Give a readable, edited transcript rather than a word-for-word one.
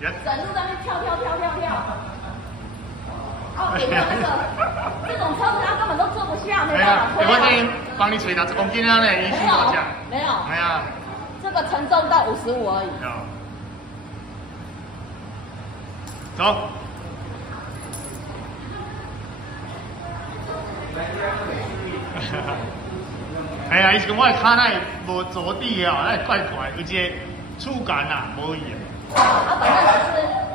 整路在那边跳。哦，有没有那个这种车子他根本都坐不下，没办法推。我这帮你捶到10公斤啊，呢，一斤多少？没有。没有。这个承重到55而已。走。哎呀，伊是讲我的脚那无着地啊，那怪怪，而且触感啊无伊。反正就是。